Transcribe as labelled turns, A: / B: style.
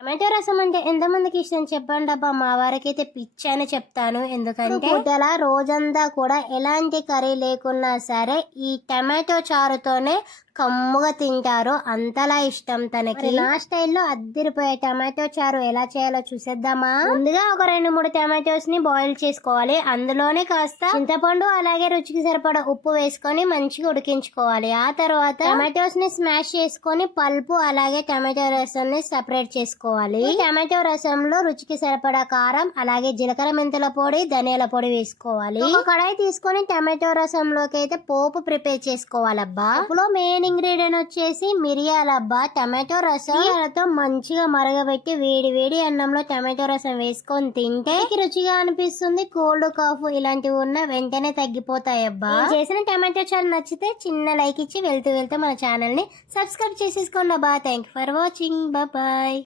A: Tomato రసం అంటే ఎంతమందికి ఇష్టం? చెప్పండి అబ్బా. మా వారికైతే పిచ్చి అని చెప్తాను. ఎందుకంటే పూటల రోజంతా కూడా ఎలాంటి కర్రీ లేకున్నా సరే ఈ టమాటో చారుతోనే కమ్ముగా తింటారు. అంతలా ఇష్టం తనకి. నా స్టైల్లో అద్దరిపోయే టమాటో చారు ఎలా చేయాలో చూసేద్దామా? ముందుగా ఒక రెండు మూడు టమాటోస్ని బాయిల్ చేసుకోవాలి. అందులోనే కాస్త చింతపండు అలాగే రుచికి సరిపడా ఉప్పు వేసుకొని మంచిగా ఉడికించుకోవాలి. ఆ తర్వాత టమాటోస్ని స్మాష్ చేసుకొని పల్పు అలాగే టమాటో రసం ని సపరేట్ చేసుకోవాలి ఈ టమాటో రసంలో రుచికి సరిపడా కారం అలాగే జీలకర్ర మెంతుల పొడి ధనియాల పొడి వేసుకోవాలి. ఒక కడాయి తీసుకొని టమాటో రసంలోకి అయితే పోపు ప్రిపేర్ చేసుకోవాలబ్బా. పోపులో మెయిన్ ఇంగ్రీడియంట్ వచ్చేసి మిరియాలబ్బా. టమాటో రసం మిరియాలతో మంచిగా మరగబెట్టి వేడి వేడి అన్నంలో టమాటో రసం వేసుకొని తింటే రుచిగా అనిపిస్తుంది. కోల్డ్ కాఫ్ ఇలాంటివి ఉన్న వెంటనే తగ్గిపోతాయబ్బా. నేను చేసిన టమాటో చారు నచ్చితే చిన్న లైక్ ఇచ్చి వెళ్తూ వెళ్తూ మన ఛానల్ని సబ్స్క్రైబ్ చేసేసుకోండి అబ్బా. Thank for watching bye